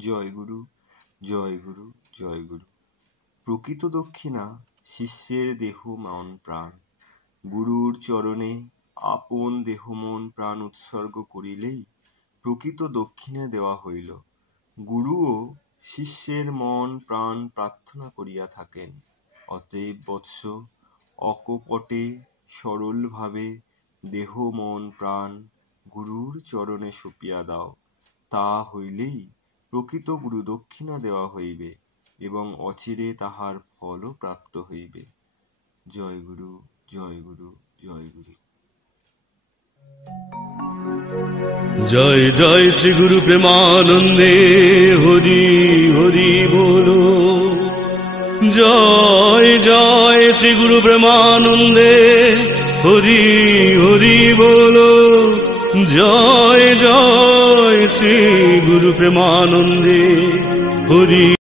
জয় গুরু, জয় গুরু, জয় গুরু। প্রকৃত দক্ষিণা শিষ্যের দেহ মন প্রাণ। গুরুর চরণে আপন দেহ মন প্রাণ উৎসর্গ করিলেই প্রকৃত দক্ষিণা দেওয়া হইল। গুরুও শিষ্যের মন প্রাণ প্রার্থনা করিয়া থাকেন। অতএব বৎস, অকপটে সরলভাবে দেহ মন প্রাণ গুরুর চরণে সঁপিয়া দাও। তা হইলেই প্রকৃত গুরু দক্ষিণা দেওয়া হইবে এবং অচিরে তাহার ফলও প্রাপ্ত হইবে। জয় গুরু, জয় গুরু, জয় গুরু। জয় জয় শ্রী গুরু প্রেমানন্দে, হরি হরি বলো। জয় জয় শ্রী গুরু প্রেমানন্দে, হরি হরি বলো। জয় জয় শ্রী গুরু প্রেমানন্দে, হরি।